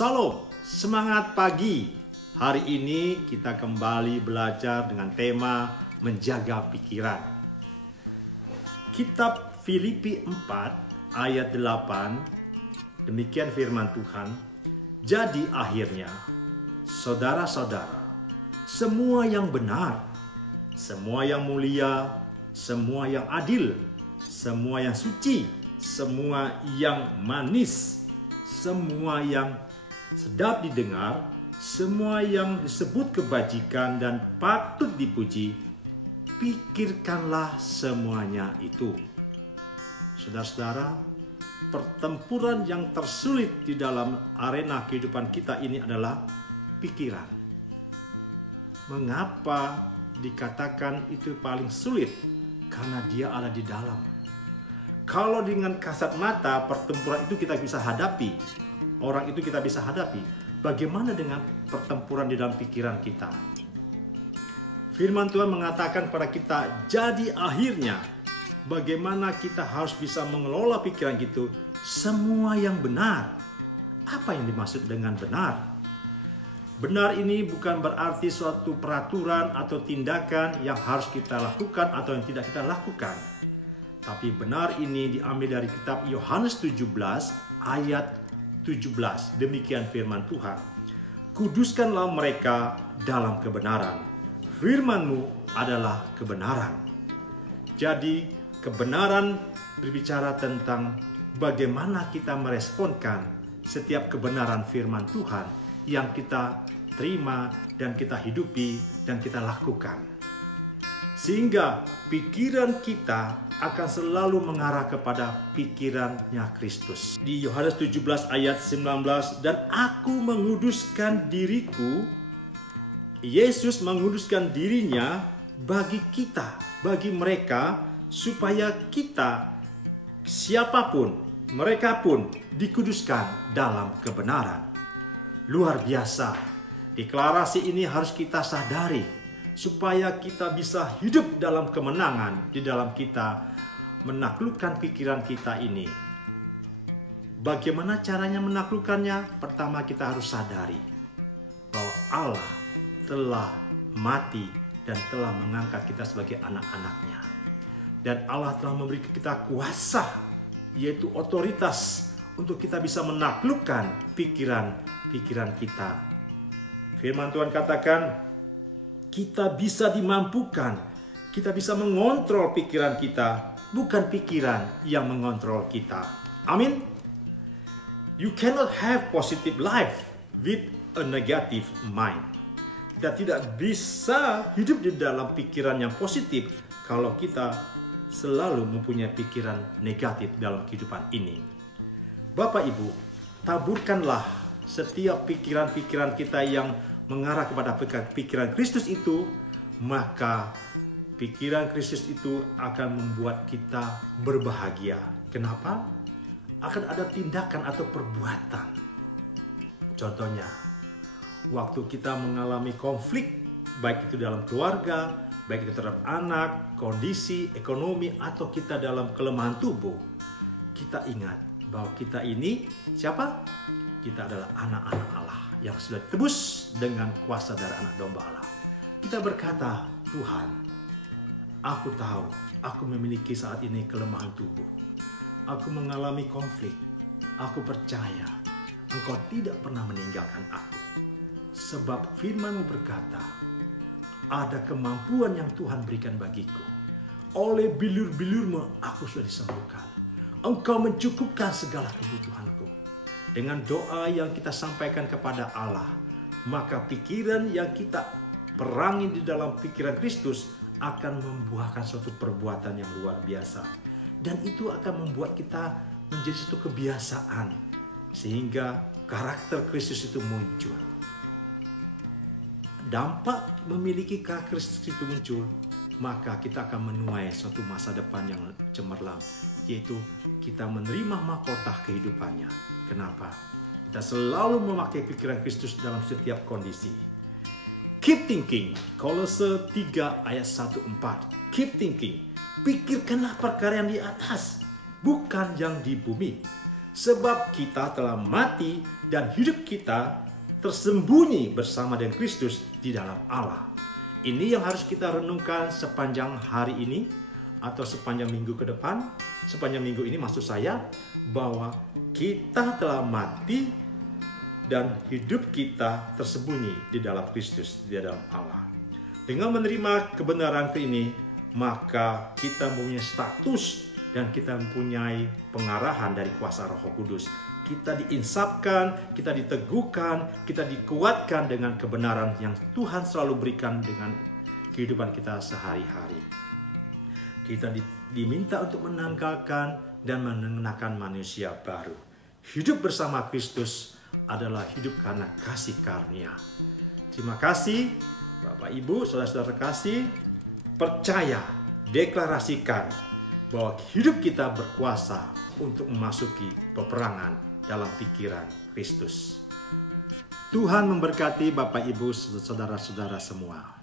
Salam, semangat pagi. Hari ini kita kembali belajar dengan tema menjaga pikiran. Kitab Filipi 4 ayat 8, demikian firman Tuhan. Jadi akhirnya, saudara-saudara, semua yang benar, semua yang mulia, semua yang adil, semua yang suci, semua yang manis, semua yang sedap didengar, semua yang disebut kebajikan dan patut dipuji, pikirkanlah semuanya itu. Saudara-saudara, pertempuran yang tersulit di dalam arena kehidupan kita ini adalah pikiran. Mengapa dikatakan itu paling sulit? Karena dia ada di dalam. Kalau dengan kasat mata pertempuran itu kita bisa hadapi, orang itu kita bisa hadapi. Bagaimana dengan pertempuran di dalam pikiran kita? Firman Tuhan mengatakan pada kita, jadi akhirnya bagaimana kita harus bisa mengelola pikiran gitu, semua yang benar. Apa yang dimaksud dengan benar? Benar ini bukan berarti suatu peraturan atau tindakan yang harus kita lakukan atau yang tidak kita lakukan. Tapi benar ini diambil dari kitab Yohanes 17 ayat 17. Demikian firman Tuhan. Kuduskanlah mereka dalam kebenaran. Firman-Mu adalah kebenaran. Jadi kebenaran berbicara tentang bagaimana kita meresponkan setiap kebenaran firman Tuhan yang kita terima dan kita hidupi dan kita lakukan. Sehingga pikiran kita akan selalu mengarah kepada pikirannya Kristus. Di Yohanes 17 ayat 19, dan aku menguduskan diriku, Yesus menguduskan dirinya bagi kita, bagi mereka, supaya kita, siapapun, mereka pun dikuduskan dalam kebenaran. Luar biasa, deklarasi ini harus kita sadari, supaya kita bisa hidup dalam kemenangan di dalam kita menaklukkan pikiran kita ini. Bagaimana caranya menaklukkannya? Pertama kita harus sadari bahwa Allah telah mati dan telah mengangkat kita sebagai anak-anaknya. Dan Allah telah memberi kita kuasa, yaitu otoritas untuk kita bisa menaklukkan pikiran-pikiran kita. Firman Tuhan katakan, kita bisa dimampukan, kita bisa mengontrol pikiran kita, bukan pikiran yang mengontrol kita. Amin. You cannot have positive life with a negative mind. Kita tidak bisa hidup di dalam pikiran yang positif kalau kita selalu mempunyai pikiran negatif dalam kehidupan ini. Bapak Ibu, taburkanlah setiap pikiran-pikiran kita yang mengarah kepada pikiran Kristus itu, maka pikiran Kristus itu akan membuat kita berbahagia. Kenapa? Akan ada tindakan atau perbuatan. Contohnya, waktu kita mengalami konflik, baik itu dalam keluarga, baik itu terhadap anak, kondisi, ekonomi, atau kita dalam kelemahan tubuh, kita ingat bahwa kita ini siapa? Kita adalah anak-anak Allah yang sudah ditebus dengan kuasa darah anak domba Allah. Kita berkata, Tuhan, aku tahu aku memiliki saat ini kelemahan tubuh. Aku mengalami konflik. Aku percaya Engkau tidak pernah meninggalkan aku. Sebab firman-Mu berkata, ada kemampuan yang Tuhan berikan bagiku. Oleh bilur-bilur-Mu aku sudah disembuhkan. Engkau mencukupkan segala kebutuhanku. Dengan doa yang kita sampaikan kepada Allah, maka pikiran yang kita perangi di dalam pikiran Kristus akan membuahkan suatu perbuatan yang luar biasa. Dan itu akan membuat kita menjadi suatu kebiasaan, sehingga karakter Kristus itu muncul. Dampak memiliki karakter Kristus itu muncul, maka kita akan menuai suatu masa depan yang cemerlang, yaitu kita menerima mahkota kehidupannya. Kenapa? Kita selalu memakai pikiran Kristus dalam setiap kondisi. Keep thinking. Kolose 3 ayat 1-4. Keep thinking. Pikirkanlah perkara yang di atas, bukan yang di bumi. Sebab kita telah mati dan hidup kita tersembunyi bersama dengan Kristus di dalam Allah. Ini yang harus kita renungkan sepanjang hari ini atau sepanjang minggu ke depan. Sepanjang minggu ini maksud saya bahwa kita telah mati dan hidup kita tersembunyi di dalam Kristus, di dalam Allah. Dengan menerima kebenaran ini, maka kita mempunyai status dan kita mempunyai pengarahan dari kuasa Roh Kudus. Kita diinsapkan, kita diteguhkan, kita dikuatkan dengan kebenaran yang Tuhan selalu berikan dengan kehidupan kita sehari-hari. Kita diminta untuk menanggalkan dan mengenakan manusia baru. Hidup bersama Kristus adalah hidup karena kasih karunia. Terima kasih Bapak Ibu, saudara-saudara kasih. Percaya, deklarasikan bahwa hidup kita berkuasa untuk memasuki peperangan dalam pikiran Kristus. Tuhan memberkati Bapak Ibu, saudara-saudara semua.